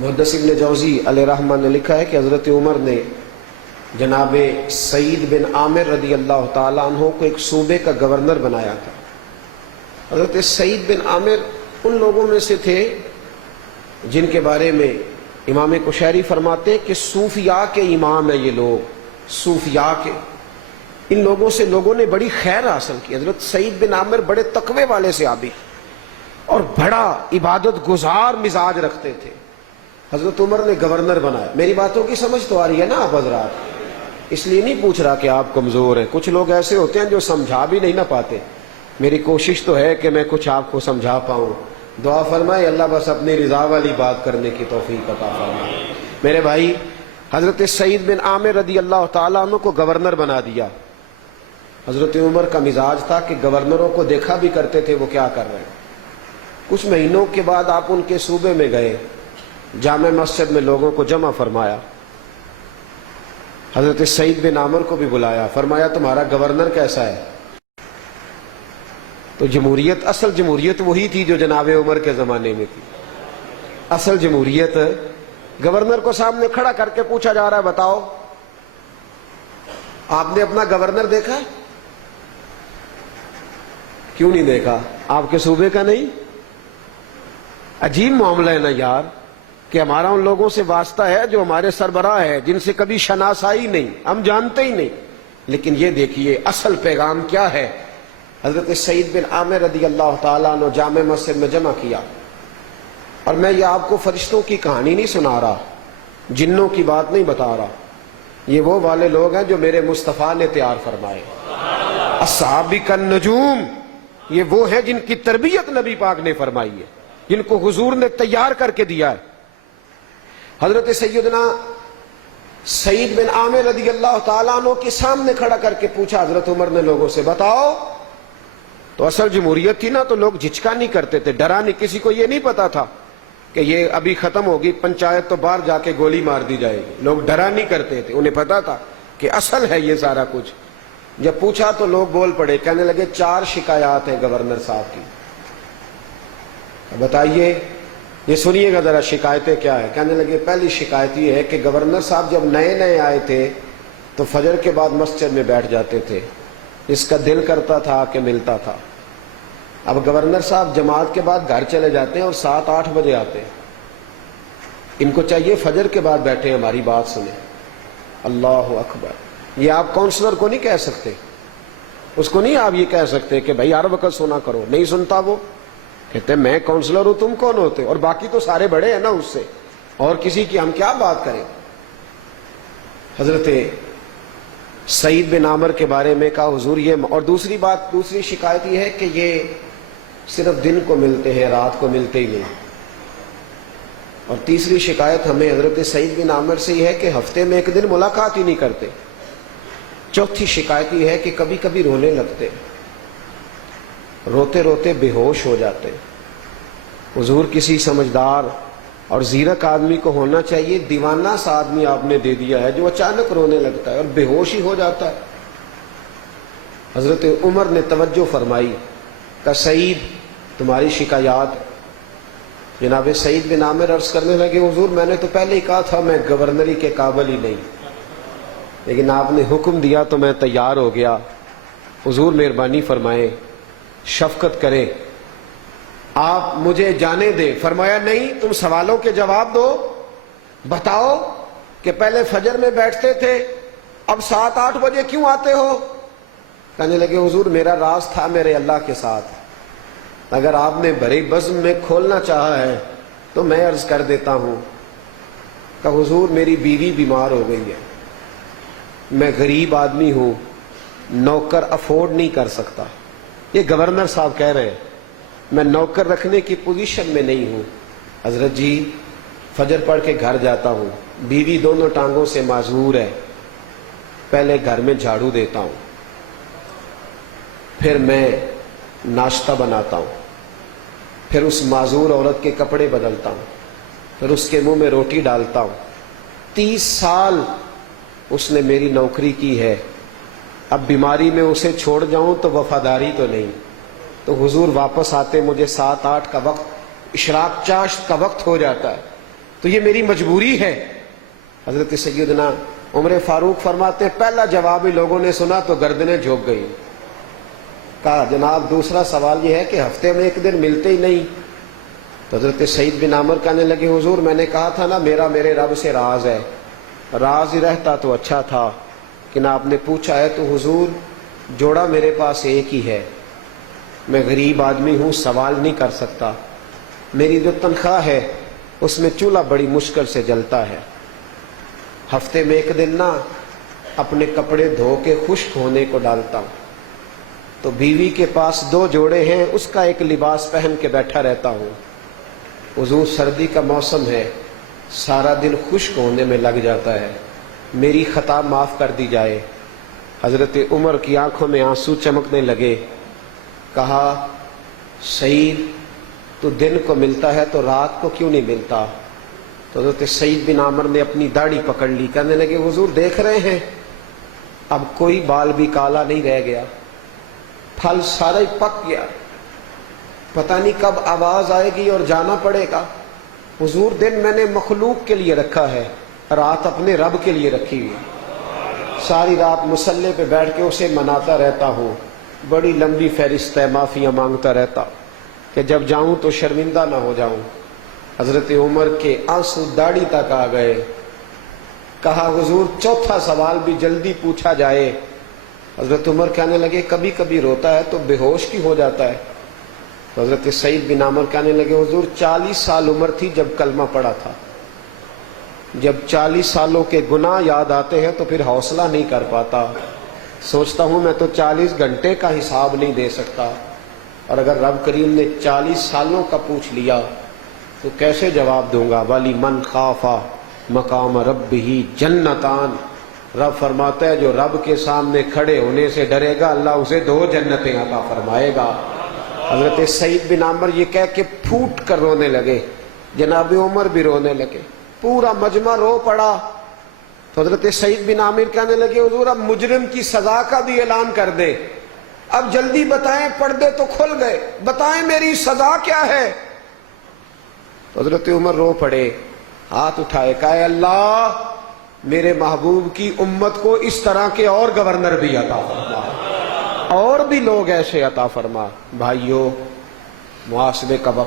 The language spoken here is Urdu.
محدث ابن جوزی علیہ رحمہ نے لکھا ہے کہ حضرت عمر نے جناب سعید بن عامر رضی اللہ تعالیٰ عنہ کو ایک صوبے کا گورنر بنایا تھا۔ حضرت سعید بن عامر ان لوگوں میں سے تھے جن کے بارے میں امام قشیری فرماتے ہیں کہ صوفیاء کے امام ہیں یہ لوگ، صوفیاء کے۔ ان لوگوں سے لوگوں نے بڑی خیر حاصل کی۔ حضرت سعید بن عامر بڑے تقوی والے صحابی اور بڑا عبادت گزار مزاج رکھتے تھے۔ حضرت عمر نے گورنر بنایا۔ میری باتوں کی سمجھ تو آ رہی ہے نا آپ حضرات؟ اس لیے نہیں پوچھ رہا کہ آپ کمزور ہیں، کچھ لوگ ایسے ہوتے ہیں جو سمجھا بھی نہیں نہ پاتے۔ میری کوشش تو ہے کہ میں کچھ آپ کو سمجھا پاؤں۔ دعا فرمائے اللہ بس اپنی رضا والی بات کرنے کی توفیق عطا فرمائے۔ میرے بھائی، حضرت سعید بن عامر رضی اللہ تعالیٰ عنہ کو گورنر بنا دیا۔ حضرت عمر کا مزاج تھا کہ گورنروں کو دیکھا بھی کرتے تھے وہ کیا کر رہے ہیں۔ کچھ مہینوں کے بعد آپ ان کے صوبے میں گئے، جامع مسجد میں لوگوں کو جمع فرمایا، حضرت سعید بن عامر کو بھی بلایا، فرمایا تمہارا گورنر کیسا ہے؟ تو جمہوریت، اصل جمہوریت وہی تھی جو جناب عمر کے زمانے میں تھی۔ اصل جمہوریت گورنر کو سامنے کھڑا کر کے پوچھا جا رہا ہے بتاؤ آپ نے اپنا گورنر دیکھا ہے؟ کیوں نہیں دیکھا؟ آپ کے صوبے کا نہیں؟ عجیب معاملہ ہے نا یار، کہ ہمارا ان لوگوں سے واسطہ ہے جو ہمارے سربراہ ہے، جن سے کبھی شناسائی نہیں، ہم جانتے ہی نہیں۔ لیکن یہ دیکھیے اصل پیغام کیا ہے۔ حضرت سعید بن عامر رضی اللہ تعالیٰ عنہ جامع مسجد میں جمع کیا، اور میں یہ آپ کو فرشتوں کی کہانی نہیں سنا رہا، جنوں کی بات نہیں بتا رہا، یہ وہ والے لوگ ہیں جو میرے مصطفیٰ نے تیار فرمائے۔ الصحابہ النجوم، یہ وہ ہیں جن کی تربیت نبی پاک نے فرمائی ہے، جن کو حضور نے تیار کر کے دیا ہے۔ حضرت سیدنا سعید بن عامر رضی اللہ تعالیٰ عنہ کے سامنے کھڑا کر کے پوچھا حضرت عمر نے لوگوں سے بتاؤ، تو اصل جمہوریت تھی نا تو لوگ جھجکا نہیں کرتے تھے، ڈرا نہیں، کسی کو یہ نہیں پتا تھا کہ یہ ابھی ختم ہوگی پنچایت تو باہر جا کے گولی مار دی جائے گی، لوگ ڈرا نہیں کرتے تھے، انہیں پتا تھا کہ اصل ہے یہ سارا کچھ۔ جب پوچھا تو لوگ بول پڑے، کہنے لگے 4 شکایات ہیں گورنر صاحب کی۔ بتائیے، یہ سنیے گا ذرا شکایتیں کیا ہے۔ کہنے لگے پہلی شکایت یہ ہے کہ گورنر صاحب جب نئے نئے آئے تھے تو فجر کے بعد مسجد میں بیٹھ جاتے تھے، اس کا دل کرتا تھا کہ ملتا تھا۔ اب گورنر صاحب جماعت کے بعد گھر چلے جاتے ہیں اور 7-8 بجے آتے ہیں، ان کو چاہیے فجر کے بعد بیٹھے ہماری بات سنیں۔ اللہ اکبر، یہ آپ کونسلر کو نہیں کہہ سکتے، اس کو نہیں آپ یہ کہہ سکتے کہ بھائی ہر وقت سنا کرو، نہیں سنتا وہ، کہتے ہیں میں کونسلر ہوں تم کون ہوتے، اور باقی تو سارے بڑے ہیں نا اس سے، اور کسی کی ہم کیا بات کریں۔ حضرت سعید بن عامر کے بارے میں کہا حضور یہ، اور دوسری شکایت یہ ہے کہ یہ صرف دن کو ملتے ہیں، رات کو ملتے ہی نہیں۔ اور تیسری شکایت ہمیں حضرت سعید بن عامر سے یہ ہے کہ ہفتے میں ایک دن ملاقات ہی نہیں کرتے۔ چوتھی شکایت یہ ہے کہ کبھی کبھی رونے لگتے، روتے روتے بے ہوش ہو جاتے۔ حضور کسی سمجھدار اور زیرک آدمی کو ہونا چاہیے، دیوانہ سا آدمی آپ نے دے دیا ہے جو اچانک رونے لگتا ہے اور بے ہوش ہی ہو جاتا ہے۔ حضرت عمر نے توجہ فرمائی کہ سعید تمہاری شکایات۔ جناب سعید بن عامر عرض کرنے لگے حضور میں نے تو پہلے ہی کہا تھا میں گورنری کے قابل ہی نہیں، لیکن آپ نے حکم دیا تو میں تیار ہو گیا۔ حضور مہربانی فرمائیں، شفقت کریں، آپ مجھے جانے دیں۔ فرمایا نہیں، تم سوالوں کے جواب دو، بتاؤ کہ پہلے فجر میں بیٹھتے تھے، اب 7-8 بجے کیوں آتے ہو؟ کہنے لگے حضور میرا راز تھا میرے اللہ کے ساتھ، اگر آپ نے بڑی بزم میں کھولنا چاہا ہے تو میں عرض کر دیتا ہوں کہ حضور میری بیوی بیمار ہو گئی ہے، میں غریب آدمی ہوں، نوکر افورڈ نہیں کر سکتا۔ یہ گورنر صاحب کہہ رہے ہیں میں نوکر رکھنے کی پوزیشن میں نہیں ہوں، حضرت جی فجر پڑھ کے گھر جاتا ہوں، بیوی دونوں ٹانگوں سے معذور ہے، پہلے گھر میں جھاڑو دیتا ہوں، پھر میں ناشتہ بناتا ہوں، پھر اس معذور عورت کے کپڑے بدلتا ہوں، پھر اس کے منہ میں روٹی ڈالتا ہوں۔ 30 سال اس نے میری نوکری کی ہے، اب بیماری میں اسے چھوڑ جاؤں تو وفاداری تو نہیں۔ تو حضور واپس آتے مجھے 7-8 کا وقت، اشراق چاشت کا وقت ہو جاتا ہے، تو یہ میری مجبوری ہے۔ حضرت سیدنا عمر فاروق فرماتے ہیں پہلا جواب ہی لوگوں نے سنا تو گردنیں جھک گئی۔ کہا جناب دوسرا سوال یہ ہے کہ ہفتے میں ایک دن ملتے ہی نہیں۔ تو حضرت سعید بن عامر کہنے لگے حضور میں نے کہا تھا نا میرا میرے رب سے راز ہے، راز ہی رہتا تو اچھا تھا، لیکن آپ نے پوچھا ہے تو حضور جوڑا میرے پاس ایک ہی ہے، میں غریب آدمی ہوں سوال نہیں کر سکتا، میری جو تنخواہ ہے اس میں چولہا بڑی مشکل سے جلتا ہے، ہفتے میں ایک دن نا اپنے کپڑے دھو کے خشک ہونے کو ڈالتا ہوں، تو بیوی کے پاس 2 جوڑے ہیں اس کا ایک لباس پہن کے بیٹھا رہتا ہوں۔ حضور سردی کا موسم ہے سارا دن خشک ہونے میں لگ جاتا ہے، میری خطا معاف کر دی جائے۔ حضرت عمر کی آنکھوں میں آنسو چمکنے لگے۔ کہا سعید تو دن کو ملتا ہے تو رات کو کیوں نہیں ملتا؟ تو حضرت سعید بن عامر نے اپنی داڑھی پکڑ لی، کہنے لگے حضور دیکھ رہے ہیں اب کوئی بال بھی کالا نہیں رہ گیا، پھل سارا ہی پک گیا، پتہ نہیں کب آواز آئے گی اور جانا پڑے گا۔ حضور دن میں نے مخلوق کے لیے رکھا ہے، رات اپنے رب کے لیے رکھی ہوئی، ساری رات مصلے پہ بیٹھ کے اسے مناتا رہتا ہوں، بڑی لمبی فہرست ہے، معافیاں مانگتا رہتا کہ جب جاؤں تو شرمندہ نہ ہو جاؤں۔ حضرت عمر کے آنسو داڑھی تک آ گئے۔ کہا حضور چوتھا سوال بھی جلدی پوچھا جائے۔ حضرت عمر کہنے لگے کبھی کبھی روتا ہے تو بے ہوش کی ہو جاتا ہے۔ تو حضرت سعید بن عامر کہنے لگے حضور 40 سال عمر تھی جب کلمہ پڑھا تھا، جب 40 سالوں کے گناہ یاد آتے ہیں تو پھر حوصلہ نہیں کر پاتا، سوچتا ہوں میں تو 40 گھنٹے کا حساب نہیں دے سکتا، اور اگر رب کریم نے 40 سالوں کا پوچھ لیا تو کیسے جواب دوں گا؟ ولی من خافا مقام ربہ جنتان، رب فرماتا ہے جو رب کے سامنے کھڑے ہونے سے ڈرے گا اللہ اسے 2 جنتیں عطا فرمائے گا۔ حضرت سعید بن عامر یہ کہہ کے پھوٹ کر رونے لگے، جناب عمر بھی رونے لگے، پورا مجمع رو پڑا۔ تو حضرت سعید بن عامر کہنے لگے حضور اب مجرم کی سزا کا بھی اعلان کر دیں، اب جلدی بتائیں، پردے تو کھل گئے، بتائیں میری سزا کیا ہے؟ تو حضرت عمر رو پڑے، ہاتھ اٹھائے، کہا اے اللہ میرے محبوب کی امت کو اس طرح کے اور گورنر بھی عطا فرما، اور بھی لوگ ایسے عطا فرما۔ بھائیو محاسبے کا وقت